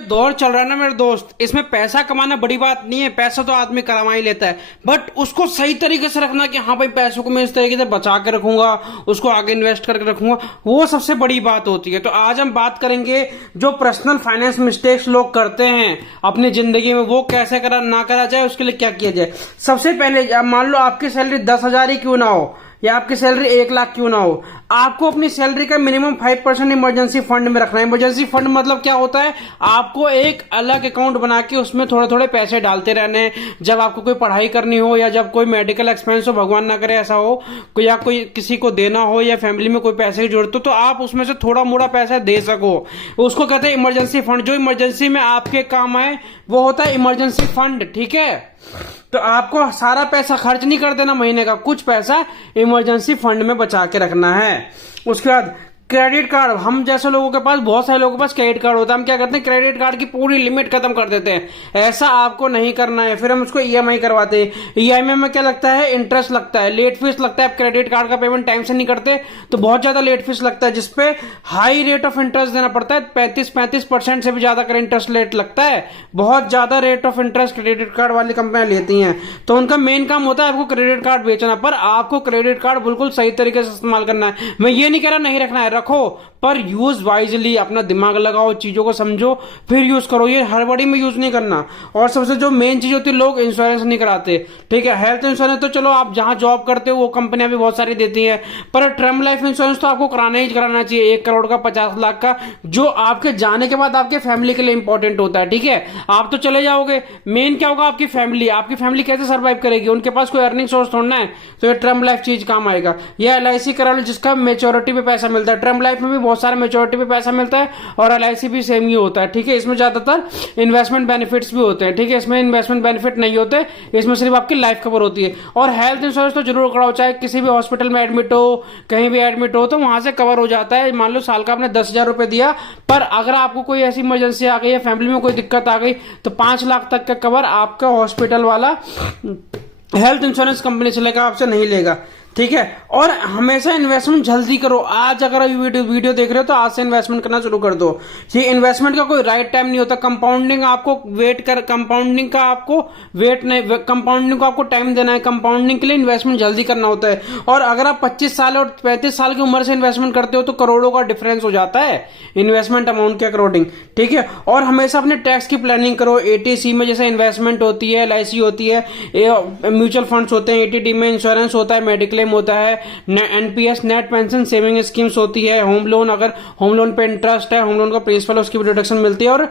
दौर चल रहा है ना मेरे दोस्त, इसमें पैसा कमाना बड़ी बात नहीं है। पैसा तो आदमी कमा ही लेता है, बट उसको सही तरीके से रखना कि हाँ भाई पैसों को मैं इस तरीके से बचा के रखूंगा, उसको आगे इन्वेस्ट करके रखूंगा, वो सबसे बड़ी बात होती है। तो आज हम बात करेंगे जो पर्सनल फाइनेंस मिस्टेक्स लोग करते हैं अपनी जिंदगी में, वो कैसे करा ना करा जाए, उसके लिए क्या किया जाए। सबसे पहले मान लो आपकी सैलरी 10,000 ही क्यों ना हो या आपकी सैलरी 1 लाख क्यों ना हो, आपको अपनी सैलरी का मिनिमम 5% इमरजेंसी फंड में रखना है। इमरजेंसी फंड मतलब क्या होता है, आपको एक अलग अकाउंट बना के उसमें थोड़े थोड़े पैसे डालते रहने हैं। जब आपको कोई पढ़ाई करनी हो या जब कोई मेडिकल एक्सपेंस हो, भगवान ना करे ऐसा हो, या कोई किसी को देना हो या फैमिली में कोई पैसे की जरूरत हो, तो आप उसमें से थोड़ा मोड़ा पैसा दे सको। उसको कहते हैं इमरजेंसी फंड। जो इमरजेंसी में आपके काम आए वो होता है इमरजेंसी फंड, ठीक है। तो आपको सारा पैसा खर्च नहीं कर देना महीने का, कुछ पैसा इमरजेंसी फंड में बचा के रखना है। उसके बाद क्रेडिट कार्ड, हम जैसे लोगों के पास, बहुत सारे लोगों के पास क्रेडिट कार्ड होता है, हम क्या करते हैं क्रेडिट कार्ड की पूरी लिमिट खत्म कर देते हैं। ऐसा आपको नहीं करना है। फिर हम उसको ईएमआई करवाते हैं। ईएमआई में क्या लगता है, इंटरेस्ट लगता है, लेट फीस लगता है। आप क्रेडिट कार्ड का पेमेंट टाइम से नहीं करते तो बहुत ज्यादा लेट फीस लगता है, जिसपे हाई रेट ऑफ इंटरेस्ट देना पड़ता है। 35% से भी ज्यादा का इंटरेस्ट रेट लगता है। बहुत ज्यादा rate of interest credit card वाली कंपनियां लेती हैं। तो उनका मेन काम होता है आपको क्रेडिट कार्ड बेचना, पर आपको क्रेडिट कार्ड बिल्कुल सही तरीके से इस्तेमाल करना है। मैं ये नहीं कह रहा नहीं रखना है, रखो, पर यूज वाइजली, अपना दिमाग लगाओ, चीजों को समझो फिर यूज करो। ये हड़बड़ी में यूज नहीं करना। और सबसे जो मेन चीज होती है, लोग इंश्योरेंस नहीं कराते, ठीक है। हेल्थ इंश्योरेंस तो चलो आप जहां जॉब करते हो वो कंपनियां भी बहुत सारी देती हैं, पर टर्म लाइफ इंश्योरेंस तो आपको कराना ही कराना चाहिए। 1 करोड़ का, 50 लाख का, जो आपके जाने के बाद आपके फैमिली के लिए इंपॉर्टेंट होता है, ठीक है। आप तो चले जाओगे, मेन क्या होगा, आपकी फैमिली कैसे सर्वाइव करेगी, उनके पास कोई अर्निंग सोर्स छोड़ना है, तो ये टर्म लाइफ चीज काम आएगा। या एलआईसी करा लो, जिसका मेच्योरिटी पे पैसा मिलता है। टर्म लाइफ में भी बहुत सारे मेच्योरिटी पे पैसा मिलता है और एलआईसी भी सेम ही होता है, ठीक है। इसमें ज्यादातर इन्वेस्टमेंट बेनिफिट्स भी होते हैं, ठीक है। इसमें इन्वेस्टमेंट बेनिफिट नहीं होते, इसमें सिर्फ आपकी लाइफ कवर होती है। और हेल्थ इंश्योरेंस तो जरूर कराओ, चाहे किसी भी हॉस्पिटल में एडमिट हो, कहीं भी एडमिट हो, तो वहां से कवर हो जाता है। मान लो साल का आपने 10,000 रुपए दिया, पर अगर आपको कोई ऐसी इमरजेंसी आ गई या फैमिली में कोई दिक्कत आ गई, तो 5 लाख तक का कवर आपका हॉस्पिटल वाला हेल्थ इंश्योरेंस कंपनी से लेगा, आपसे नहीं लेगा, ठीक है। और हमेशा इन्वेस्टमेंट जल्दी करो। आज अगर वीडियो देख रहे हो तो आज से इन्वेस्टमेंट करना शुरू कर दो। ये इन्वेस्टमेंट का कोई राइट टाइम नहीं होता। कंपाउंडिंग का आपको टाइम देना है। कंपाउंडिंग के लिए इन्वेस्टमेंट जल्दी करना होता है। और अगर आप 25 साल और 35 साल की उम्र से इन्वेस्टमेंट करते हो तो करोड़ों का डिफरेंस हो जाता है इन्वेस्टमेंट अमाउंट के अकॉर्डिंग, ठीक है। और हमेशा अपने टैक्स की प्लानिंग करो। एटीसी में जैसे इन्वेस्टमेंट होती है, एलआईसी होती है, म्यूचुअल फंड्स होते हैं, एटीडी में इंश्योरेंस होता है, मेडिक्लेम होता है, NPS net pension saving schemes होती है, होम लोन, अगर होम लोन पे इंटरेस्ट है, होम लोन का प्रिंसिपल उसकी भी डिडक्शन मिलती है। और